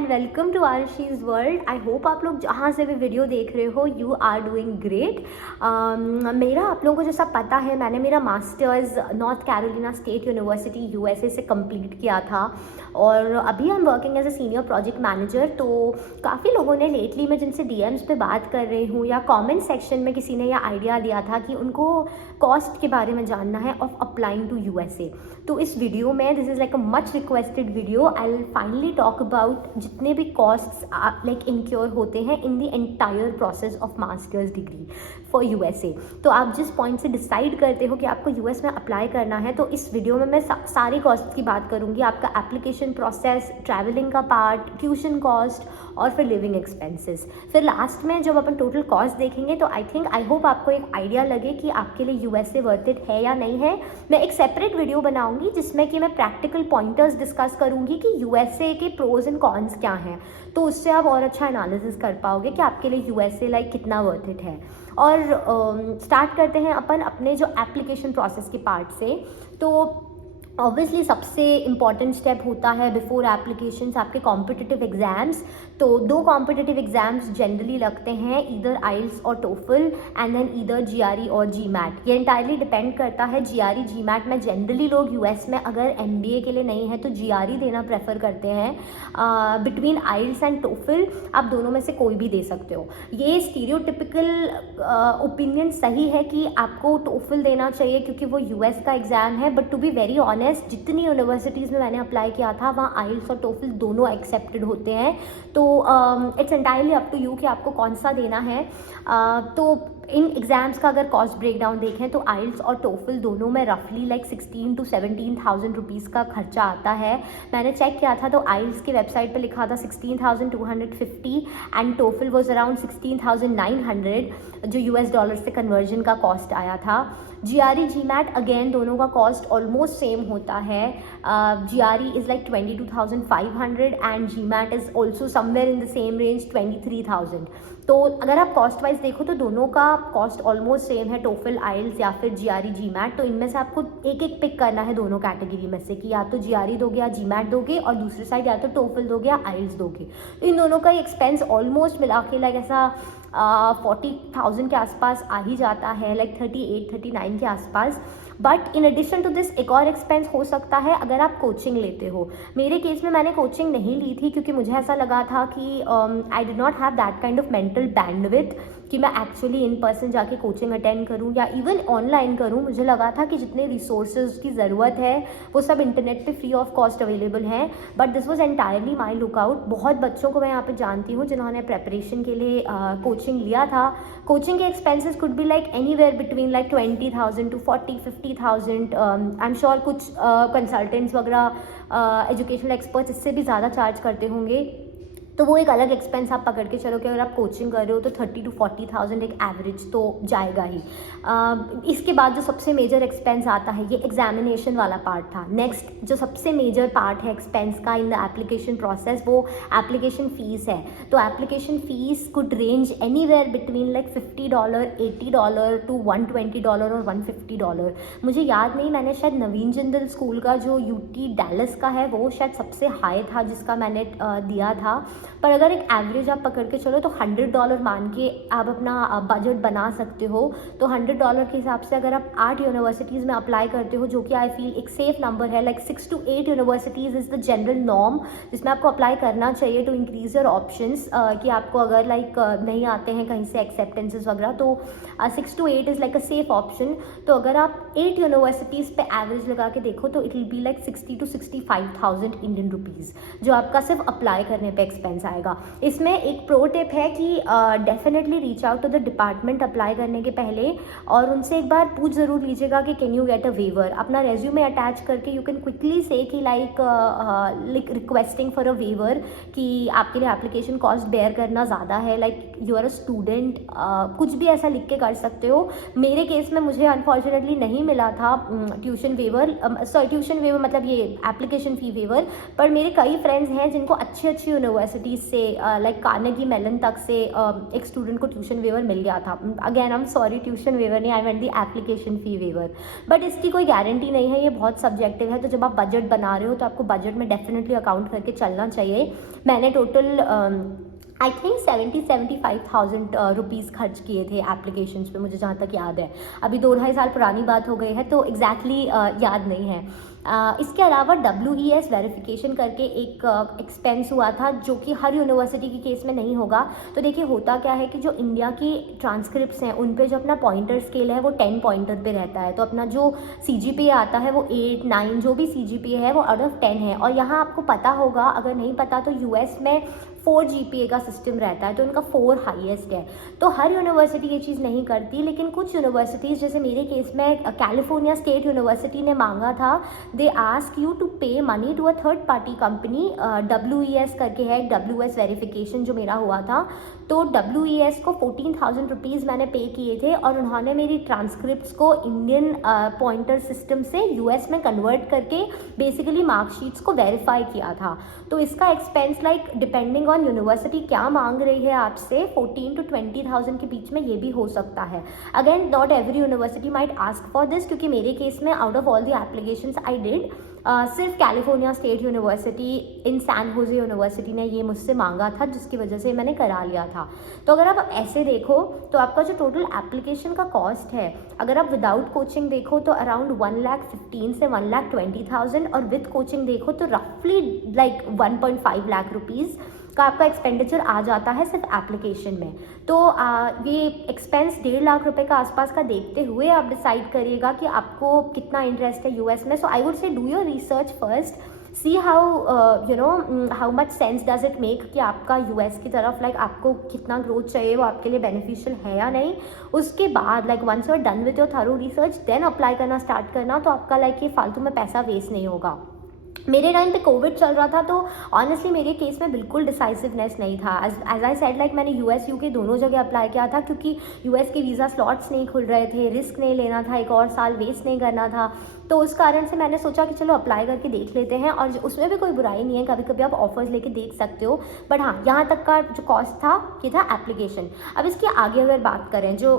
And welcome to Arushi's world. I hope आप लोग जहाँ से भी वीडियो देख रहे हो यू आर डूइंग ग्रेट। मेरा आप लोगों को जैसा पता है, मैंने मेरा masters North Carolina State University USA से कंप्लीट किया था और अभी I am working as a senior project manager. तो काफ़ी लोगों ने लेटली मैं जिनसे डीएम्स पे बात कर रही हूँ या कमेंट सेक्शन में किसी ने यह आइडिया दिया था कि उनको कॉस्ट के बारे में जानना है ऑफ अप्लाइंग टू यूएसए। तो इस वीडियो में this is like a much requested video. I will finally talk about जितने भी कॉस्ट्स लाइक इंक्योर होते हैं in the entire process of masters degree for USA. तो आप जिस पॉइंट से डिसाइड करते हो कि आपको यूएस में अप्लाई करना है, तो इस वीडियो में मैं सारी कॉस्ट की बात करूँगी। आपका एप्लीकेशन प्रोसेस, ट्रैवलिंग का पार्ट, ट्यूशन कॉस्ट और फिर लिविंग एक्सपेंसेस। फिर लास्ट में जब अपन टोटल कॉस्ट देखेंगे तो आई होप आपको एक आइडिया लगे कि आपके लिए यूएसए वर्थ इट है या नहीं है। मैं एक सेपरेट वीडियो बनाऊंगी जिसमें कि मैं प्रैक्टिकल पॉइंटर्स डिस्कस करूंगी कि यूएसए के प्रोज एंड कॉन्स क्या हैं, तो उससे आप और अच्छा एनालिसिस कर पाओगे कि आपके लिए यूएसए लाइक कितना वर्थ इट है। और स्टार्ट करते हैं अपन अपने जो एप्लीकेशन प्रोसेस के पार्ट से। तो ऑब्वियसली सबसे इम्पॉर्टेंट स्टेप होता है बिफोर एप्लीकेशंस आपके कॉम्पिटिटिव एग्जाम्स। तो 2 कॉम्पिटिटिव एग्जाम्स जनरली लगते हैं, ईदर आइल्स और TOEFL and then either GRE और जीमैट। ये इंटायरली डिपेंड करता है जीआरई जीमैट में। जनरली लोग यूएस में अगर एमबीए के लिए नहीं है तो जीआरई देना प्रेफर करते हैं। बिटवीन आइल्स एंड टोफल आप दोनों में से कोई भी दे सकते हो। ये स्टीरियोटिपिकल ओपिनियन सही है कि आपको टोफल देना चाहिए क्योंकि वो यूएस का एग्जाम है, but to be very honest जितनी यूनिवर्सिटीज़ में मैंने अप्लाई किया था वहाँ आइल्स और टोफल दोनों एक्सेप्टेड होते हैं। तो it's entirely up to you कि आपको कौन सा देना है। तो इन एग्ज़ाम्स का अगर कॉस्ट ब्रेकडाउन देखें तो आइल्स और टोफल दोनों में रफली लाइक 16,000 to 17,000 रुपीज़ का खर्चा आता है। मैंने चेक किया था तो आइल्स की वेबसाइट पे लिखा था 16,250 एंड टोफल वॉज अराउंड 16,900 जो यूएस डॉलर से कन्वर्जन का कॉस्ट आया था। जीआरई जीमैट अगेन दोनों का कॉस्ट ऑलमोस्ट सेम होता है। GRE is like 22,500 and GMAT is also somewhere in the same range 23,000। तो अगर आप कॉस्ट वाइज देखो तो दोनों का कॉस्ट ऑलमोस्ट सेम है, टोफल आइल्स या फिर जीआरई जीमैट। तो इनमें से आपको एक एक पिक करना है दोनों कैटेगरी में से कि या तो जीआरई दोगे या जीमैट दोगे और दूसरी साइड या तो टोफल दोगे या आइल्स दोगे। तो इन दोनों का एक्सपेंस ऑलमोस्ट मिला के लाइक ऐसा 40,000 के आसपास आ ही जाता है, लाइक 38-39 के आसपास। But in addition to this एक और एक्सपेंस हो सकता है अगर आप कोचिंग लेते हो। मेरे केस में मैंने कोचिंग नहीं ली थी क्योंकि मुझे ऐसा लगा था कि I did not have that kind of mental bandwidth कि मैं एक्चुअली इन पर्सन जाके कोचिंग अटेंड करूं या इवन ऑनलाइन करूं। मुझे लगा था कि जितने रिसोर्सेज की ज़रूरत है वो सब इंटरनेट पे फ्री ऑफ कॉस्ट अवेलेबल हैं। But this was entirely my lookout. बहुत बच्चों को मैं यहाँ पे जानती हूँ जिन्होंने प्रेपरेशन के लिए कोचिंग लिया था। कोचिंग के expenses could be like anywhere between like 20,000 to 40-50,000। I am sure कुछ कंसल्टेंट्स वगैरह एजुकेशनल एक्सपर्ट्स इससे भी ज़्यादा चार्ज करते होंगे। तो वो एक अलग एक्सपेंस आप पकड़ के चलो कि अगर आप कोचिंग कर रहे हो तो 30,000 to 40,000 एक एवरेज तो जाएगा ही। इसके बाद जो सबसे मेजर एक्सपेंस आता है ये एग्जामिनेशन वाला पार्ट था। नेक्स्ट जो सबसे मेजर पार्ट है एक्सपेंस का इन द एप्लीकेशन प्रोसेस वो एप्लीकेशन फ़ीस है। तो application fees could range anywhere between like $50, $80 to $120 और $150। मुझे याद नहीं, मैंने शायद नवीन जिंदल स्कूल का जो यूटी डैलस का है वो शायद सबसे हाई था जिसका मैंने दिया था। पर अगर एक एवरेज आप पकड़ के चलो तो $100 मान के आप अपना बजट बना सकते हो। तो $100 के हिसाब से अगर आप 8 यूनिवर्सिटीज़ में अप्लाई करते हो, जो कि आई फील एक सेफ नंबर है, like 6 to 8 universities is the general norm जिसमें आपको अप्लाई करना चाहिए टू इंक्रीज योर ऑप्शंस। कि आपको अगर लाइक नहीं आते हैं कहीं से एक्सेप्टेंसेस वगैरह तो 6 to 8 is like a safe option. तो अगर आप 8 यूनिवर्सिटीज़ पे एवरेज लगा के देखो तो it will be like 60,000 to 65,000 Indian rupees जो आपका सिर्फ अप्लाई करने पे एक्सपेंस आएगा। इसमें एक प्रो टिप है कि definitely reach out to the department apply करने के पहले और उनसे एक बार पूछ ज़रूर लीजिएगा कि can you get a waiver. अपना रेज्यूमे अटैच करके यू कैन क्विकली से कि like requesting for a waiver कि आपके लिए एप्लीकेशन कॉस्ट बेयर करना ज़्यादा है, like you are a student, कुछ भी ऐसा लिख के कर सकते हो। मेरे केस में मुझे अनफॉर्चुनेटली नहीं मिला था ट्यूशन वेवर मतलब ये एप्लीकेशन फ़ी वेवर, पर मेरे कई फ्रेंड्स हैं जिनको अच्छी यूनिवर्सिटी यूनिवर्सिटीज़ से लाइक कार्नेगी मेलन तक से एक स्टूडेंट को ट्यूशन वेवर मिल गया था. Again I am sorry, tuition waiver नहीं, I meant the application fee waiver. But इसकी कोई गारंटी नहीं है, ये बहुत सब्जेक्टिव है. तो जब आप बजट बना रहे हो तो आपको बजट में डेफिनेटली अकाउंट करके चलना चाहिए. मैंने टोटल आई थिंक 75,000 रुपीज़ खर्च किए थे एप्लीकेशंस पे, मुझे जहाँ तक याद है. अभी 2-2.5 साल पुरानी बात हो गई है तो एग्जैक्टली याद नहीं है. इसके अलावा WES वेरिफिकेशन करके एक एक्सपेंस हुआ था जो कि हर यूनिवर्सिटी के केस में नहीं होगा. तो देखिए होता क्या है कि जो इंडिया की ट्रांसक्रिप्ट्स हैं उन पे जो अपना पॉइंटर स्केल है वो 10 पॉइंटर पे रहता है. तो अपना जो CGPA आता है वो 8, 9 जो भी CGPA है वो आउट ऑफ 10 है. और यहाँ आपको पता होगा, अगर नहीं पता तो US में 4 GPA का सिस्टम रहता है, तो इनका 4 हाईएस्ट है. तो हर यूनिवर्सिटी ये चीज़ नहीं करती, लेकिन कुछ यूनिवर्सिटीज़ जैसे मेरे केस में कैलिफोर्निया स्टेट यूनिवर्सिटी ने मांगा था. They ask you to pay money to a third party company. WES करके है, WS वेरिफिकेशन जो मेरा हुआ था. तो WES को 14,000 रुपीज़ मैंने पे किए थे और उन्होंने मेरी ट्रांसक्रिप्ट्स को इंडियन पॉइंटर सिस्टम से US में कन्वर्ट करके बेसिकली मार्कशीट्स को वेरीफाई किया था. तो इसका expense like depending on university क्या मांग रही है आपसे 14 to 20,000 के बीच में ये भी हो सकता है. Again not every university might ask for this, क्योंकि मेरे केस में out of all the applications I did सिर्फ California State University in San Jose University ने ये मुझसे मांगा था, जिसकी वजह से मैंने करा लिया था. तो अगर आप ऐसे देखो तो आपका जो टोटल एप्लीकेशन का कॉस्ट है, अगर आप विदाउट कोचिंग देखो तो अराउंड 1,15,000 से 1,20,000 और विद कोचिंग देखो तो रफली लाइक 1.5 लाख रुपीज़ का आपका एक्सपेंडिचर आ जाता है सिर्फ एप्लीकेशन में. तो ये एक्सपेंस 1.5 लाख रुपए का आसपास का देखते हुए आप डिसाइड करिएगा कि आपको कितना इंटरेस्ट है US में. So I would say do your research first, see how much sense does it make कि आपका US की तरफ लाइक आपको कितना ग्रोथ चाहिए, वो आपके लिए बेनिफिशियल है या नहीं. उसके बाद like once you are done with your thorough research then apply करना स्टार्ट करना, तो आपका लाइक ये फालतू में पैसा वेस्ट नहीं होगा. मेरे टाइम पे कोविड चल रहा था तो ऑनेस्टली मेरे केस में बिल्कुल डिसाइसिवनेस नहीं था. एज आई सेड लाइक मैंने US UK दोनों जगह अप्लाई किया था, क्योंकि US के वीज़ा स्लॉट्स नहीं खुल रहे थे, रिस्क नहीं लेना था, एक और साल वेस्ट नहीं करना था. तो उस कारण से मैंने सोचा कि चलो अप्लाई करके देख लेते हैं. और उसमें भी कोई बुराई नहीं है, कभी कभी आप ऑफर्स लेके देख सकते हो. बट हाँ, यहाँ तक का जो कॉस्ट था ये था एप्लीकेशन. अब इसके आगे अगर बात करें जो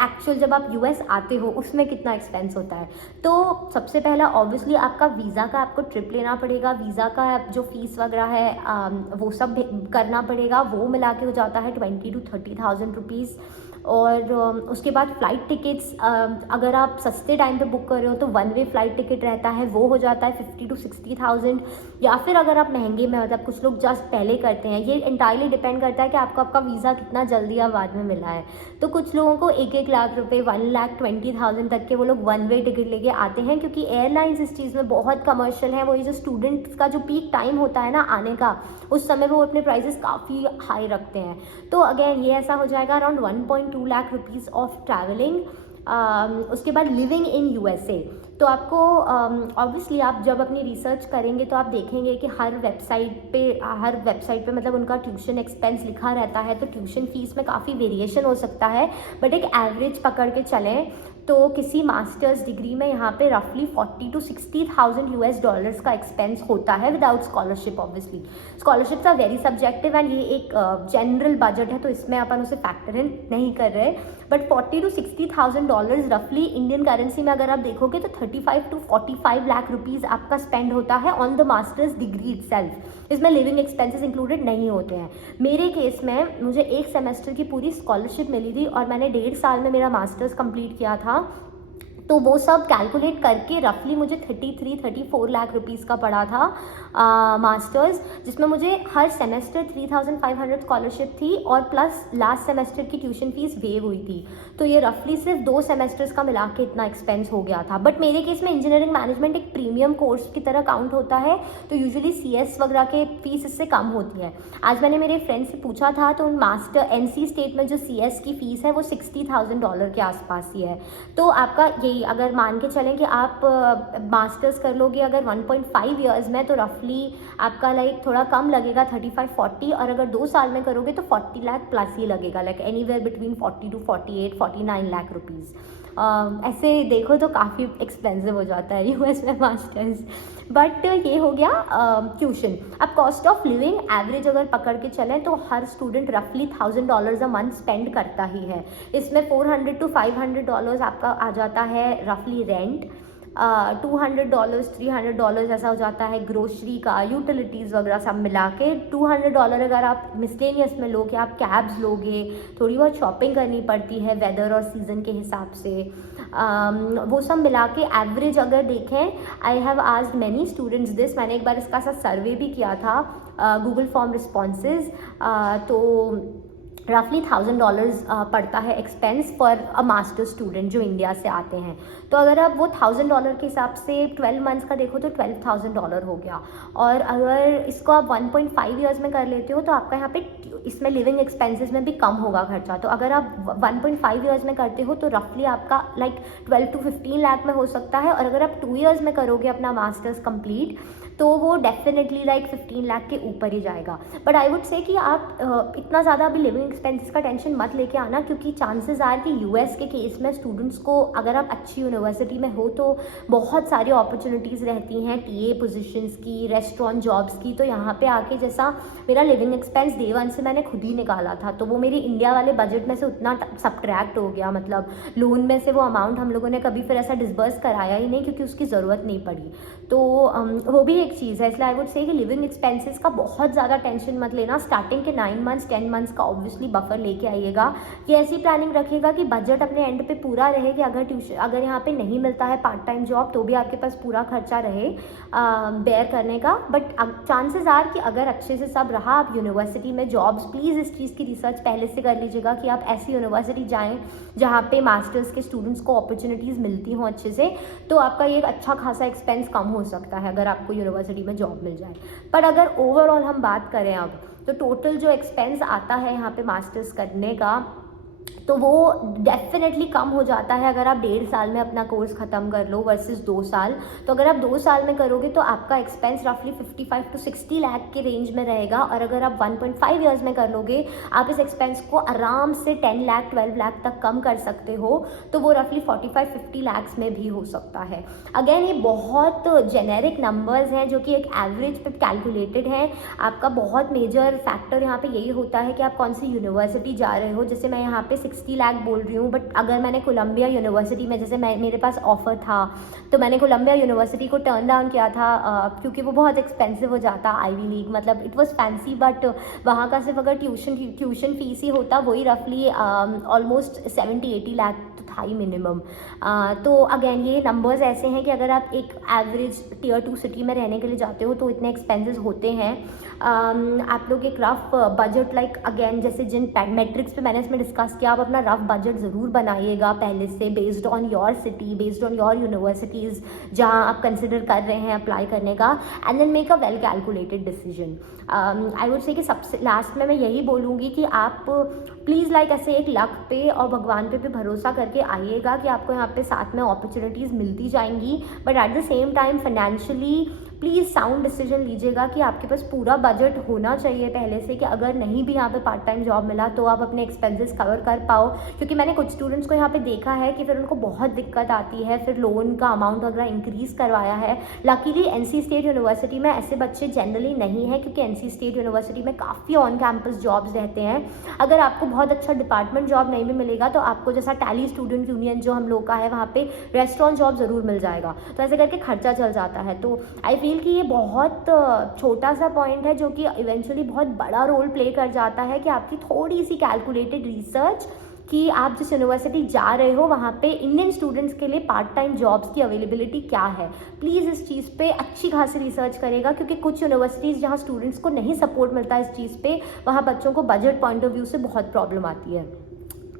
एक्चुअल जब आप US आते हो उसमें कितना एक्सपेंस होता है, तो सबसे पहला ऑब्वियसली आपका वीज़ा का आपको ट्रिप लेना पड़ेगा. वीज़ा का जो फीस वगैरह है वो सब करना पड़ेगा, वो मिला के हो जाता है 20,000 to 30,000 रुपीज़. और उसके बाद फ़्लाइट टिकट्स अगर आप सस्ते टाइम पे बुक कर रहे हो तो 1 वे फ़्लाइट टिकट रहता है, वो हो जाता है 50,000 to 60,000. या फिर अगर आप महंगे में, मतलब कुछ लोग जस्ट पहले करते हैं, ये इंटायरली डिपेंड करता है कि आपको आपका वीज़ा कितना जल्दी या बाद में मिला है. तो कुछ लोगों को 1-1 लाख रुपये 1,20,000 तक के वो लोग 1 वे टिकट लेके आते हैं, क्योंकि एयरलाइंस इस चीज़ में बहुत कमर्शियल है. वही जो स्टूडेंट्स का जो पीक टाइम होता है ना आने का, उस समय वो अपने प्राइसेस काफ़ी हाई रखते हैं. तो अगेन ये ऐसा हो जाएगा around 1.2 lakh rupees of travelling. उसके बाद लिविंग इन USA. तो आपको ऑब्वियसली आप जब अपनी रिसर्च करेंगे तो आप देखेंगे कि हर वेबसाइट पे मतलब उनका ट्यूशन एक्सपेंस लिखा रहता है. तो ट्यूशन फीस में काफ़ी वेरिएशन हो सकता है, बट एक एवरेज पकड़ के चलें तो किसी मास्टर्स डिग्री में यहाँ पे रफली 40,000 to 60,000 US डॉलर्स का एक्सपेंस होता है without scholarship. Obviously scholarships are very subjective and ये एक जनरल बजट है, तो इसमें अपन उसे फैक्टर इन नहीं कर रहे. बट 40,000 to 60,000 डॉलर्स रफली इंडियन करेंसी में अगर आप देखोगे तो 35 to 45 लाख रुपीज़ आपका स्पेंड होता है on the masters degree itself. इसमें लिविंग एक्सपेंसेस इंक्लूडेड नहीं होते हैं. मेरे केस में मुझे 1 सेमेस्टर की पूरी स्कॉलरशिप मिली थी और मैंने 1.5 साल में मेरा मास्टर्स कंप्लीट किया था. तो वो सब कैलकुलेट करके रफली मुझे 33-34 लाख रुपीज़ का पड़ा था मास्टर्स, जिसमें मुझे हर सेमेस्टर 3,500 स्कॉलरशिप थी और प्लस लास्ट सेमेस्टर की ट्यूशन फीस वेव हुई थी. तो ये रफली सिर्फ 2 सेमेस्टर्स का मिला के इतना एक्सपेंस हो गया था. बट मेरे केस में इंजीनियरिंग मैनेजमेंट एक प्रीमियम कोर्स की तरह काउंट होता है, तो यूजुअली CS वगैरह के फीस इससे कम होती है. आज मैंने मेरे फ्रेंड से पूछा था तो मास्टर NC स्टेट में जो CS की फ़ीस है वो $60,000 के आसपास ही है. तो आपका यही अगर मान के चलें कि आप मास्टर्स कर लोगे अगर 1.5 ईयर्स में, तो रफली आपका लाइक थोड़ा कम लगेगा 35-40, और अगर 2 साल में करोगे तो 40 लाख प्लस ही लगेगा, like anywhere between 40 to 49 lakh rupees. ऐसे देखो तो काफ़ी एक्सपेंसिव हो जाता है यूएस में मास्टर्स। बट ये हो गया ट्यूशन। अब कॉस्ट ऑफ लिविंग एवरेज अगर पकड़ के चलें तो हर स्टूडेंट रफली $1000 अ मंथ स्पेंड करता ही है। इसमें $400 to $500 आपका आ जाता है रफली रेंट, $200 $300 ऐसा हो जाता है ग्रोसरी का, यूटिलिटीज़ वगैरह सब मिला के। $200 अगर आप मिसलेनियस में लोगे, आप कैब्स लोगे, थोड़ी बहुत शॉपिंग करनी पड़ती है वेदर और सीज़न के हिसाब से, वो सब मिला के एवरेज अगर देखें, I have asked many students this, मैंने एक बार इसका सा सर्वे भी किया था गूगल फॉर्म रिस्पॉन्सेज, तो रफली $1000 पड़ता है expense for a master student जो इंडिया से आते हैं। तो अगर आप वो $1000 के हिसाब से 12 मंथ्स का देखो तो $12,000 हो गया। और अगर इसको आप 1.5 ईयर्स में कर लेते हो तो आपका यहाँ पे इसमें लिविंग एक्सपेंसेस में भी कम होगा खर्चा। तो अगर आप 1.5 ईयर्स में करते हो तो रफली आपका लाइक 12 to 15 लाख में हो सकता है। और अगर आप 2 ईयर्स में करोगे अपना मास्टर्स कंप्लीट तो वो डेफिनेटली लाइक 15 लाख के ऊपर ही जाएगा। बट आई वुड से कि आप इतना ज़्यादा अभी लिविंग एक्सपेंसेस का टेंशन मत लेके आना, क्योंकि चांसेस आर कि यूएस के केस में स्टूडेंट्स को अगर आप अच्छी यूनिवर्सिटी में हो तो बहुत सारी अपॉर्चुनिटीज़ रहती हैं टीए पोजीशंस की, रेस्टोरेंट जॉब्स की। तो यहाँ पे आके जैसा मेरा लिविंग एक्सपेंस डे 1 से मैंने खुद ही निकाला था, तो वो मेरी इंडिया वाले बजट में से उतना सब्ट्रैक्ट हो गया, मतलब लोन में से वो अमाउंट हम लोगों ने कभी फिर ऐसा डिसबर्स कराया ही नहीं क्योंकि उसकी ज़रूरत नहीं पड़ी। तो वो भी एक चीज़ है। इसलिए आई वुड से कि लिविंग एक्सपेंसेस का बहुत ज़्यादा टेंशन मत लेना। स्टार्टिंग के 9 मंथ्स 10 मंथ्स का ऑब्वियसली बफर लेके आइएगा। ये ऐसी प्लानिंग रखिएगा कि बजट अपने एंड पे पूरा रहे, कि अगर ट्यूशन अगर यहाँ पे नहीं मिलता है पार्ट टाइम जॉब तो भी आपके पास पूरा खर्चा रहे बेयर करने का। बट चांसेस आर कि अगर अच्छे से सब रहा आप यूनिवर्सिटी में जॉब्स, प्लीज़ इस चीज़ की रिसर्च पहले से कर लीजिएगा कि आप ऐसी यूनिवर्सिटी जाएँ जहाँ पे मास्टर्स के स्टूडेंट्स को अपॉर्चुनिटीज़ मिलती हों अच्छे से, तो आपका ये एक अच्छा खासा एक्सपेंस कम हो सकता है अगर आपको यूनिवर्सिटी में जॉब मिल जाए। पर अगर ओवरऑल हम बात करें अब तो टोटल जो एक्सपेंस आता है यहाँ पे मास्टर्स करने का तो वो डेफिनेटली कम हो जाता है अगर आप 1.5 साल में अपना कोर्स ख़त्म कर लो वर्सेस 2 साल। तो अगर आप 2 साल में करोगे तो आपका एक्सपेंस रफली 55 to 60 लाख के रेंज में रहेगा। और अगर आप 1.5 ईयर्स में कर लोगे आप इस एक्सपेंस को आराम से 10 लाख 12 लाख तक कम कर सकते हो, तो वो रफली 45-50 लाख्स में भी हो सकता है। अगेन ये बहुत जेनेरिक नंबर्स हैं जो कि एक एवरेज पे कैलकुलेटेड हैं। आपका बहुत मेजर फैक्टर यहाँ पे यही होता है कि आप कौन सी यूनिवर्सिटी जा रहे हो। जैसे मैं यहाँ पे 60 लाख बोल रही हूँ, बट अगर मैंने कोलंबिया यूनिवर्सिटी में, जैसे मेरे पास ऑफर था तो मैंने कोलंबिया यूनिवर्सिटी को टर्न डाउन किया था क्योंकि वो बहुत एक्सपेंसिव हो जाता आईवी लीग, मतलब इट वाज फैंसी, बट वहाँ का सिर्फ अगर ट्यूशन फीस ही होता वही रफली ऑलमोस्ट 70-80 लाख तो था ही मिनिमम। तो अगेन ये नंबर्स ऐसे हैं कि अगर आप एक एवरेज टियर 2 सिटी में रहने के लिए जाते हो तो इतने एक्सपेंसेस होते हैं। आप लोग एक रफ बजट लाइक अगेन जैसे जिन मैट्रिक्स पे मैंने इसमें डिस्कस किया, आप अपना रफ बजट ज़रूर बनाइएगा पहले से, based on your city, based on your universities जहाँ आप कंसिडर कर रहे हैं अप्लाई करने का, and then make a well calculated decision. I would say कि सबसे लास्ट में मैं यही बोलूँगी कि आप प्लीज़ लाइक ऐसे एक लक पे और भगवान पे भी भरोसा करके आइएगा कि आपको यहाँ पे साथ में अपॉर्चुनिटीज़ मिलती जाएंगी, but at the same time financially please sound decision लीजिएगा कि आपके पास पूरा बजट होना चाहिए पहले से, कि अगर नहीं भी यहाँ पे पार्ट टाइम जॉब मिला तो आप अपने एक्सपेंसेस कवर कर पाओ। क्योंकि मैंने कुछ स्टूडेंट्स को यहाँ पे देखा है कि फिर उनको बहुत दिक्कत आती है, फिर लोन का अमाउंट वगैरह इंक्रीज़ करवाया है। लकीली एनसी स्टेट यूनिवर्सिटी में ऐसे बच्चे जनरली नहीं हैं, क्योंकि एनसी स्टेट यूनिवर्सिटी में काफ़ी ऑन कैंपस जॉब्स रहते हैं। अगर आपको बहुत अच्छा डिपार्टमेंट जॉब नहीं भी मिलेगा तो आपको जैसा टैली स्टूडेंट यूनियन जो हम लोग का है वहाँ पे रेस्टोरेंट जॉब ज़रूर मिल जाएगा, तो ऐसे करके खर्चा चल जाता है। तो आई फील कि ये बहुत छोटा सा पॉइंट है जो कि इवेंचुअली बहुत बड़ा रोल प्ले कर जाता है, कि आपकी थोड़ी सी कैलकुलेटेड रिसर्च कि आप जिस यूनिवर्सिटी जा रहे हो वहाँ पे इंडियन स्टूडेंट्स के लिए पार्ट टाइम जॉब्स की अवेलेबिलिटी क्या है। प्लीज़ इस चीज़ पे अच्छी खासी रिसर्च करेगा, क्योंकि कुछ यूनिवर्सिटीज़ जहाँ स्टूडेंट्स को नहीं सपोर्ट मिलता इस चीज़ पे, वहाँ बच्चों को बजट पॉइंट ऑफ व्यू से बहुत प्रॉब्लम आती है।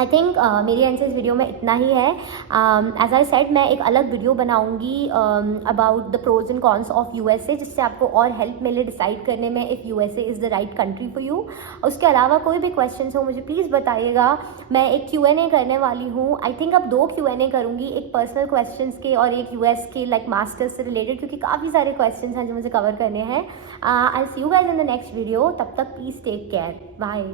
आई थिंक मेरी एंड से इस वीडियो में इतना ही है। एज आई सेड मैं एक अलग वीडियो बनाऊंगी about the pros and cons of USA, जिससे आपको और हेल्प मिले डिसाइड करने में if USA is the right country for you. उसके अलावा कोई भी क्वेश्चन हो मुझे प्लीज़ बताइएगा। मैं एक Q&A करने वाली हूँ। आई थिंक अब 2 Q&A करूँगी, एक पर्सनल क्वेश्चन के और एक यूएस के लाइक मास्टर्स से रिलेटेड, क्योंकि काफ़ी सारे क्वेश्चन हैं जो मुझे कवर करने हैं। I see you guys in the next video. तब तक प्लीज़ टेक केयर, बाय।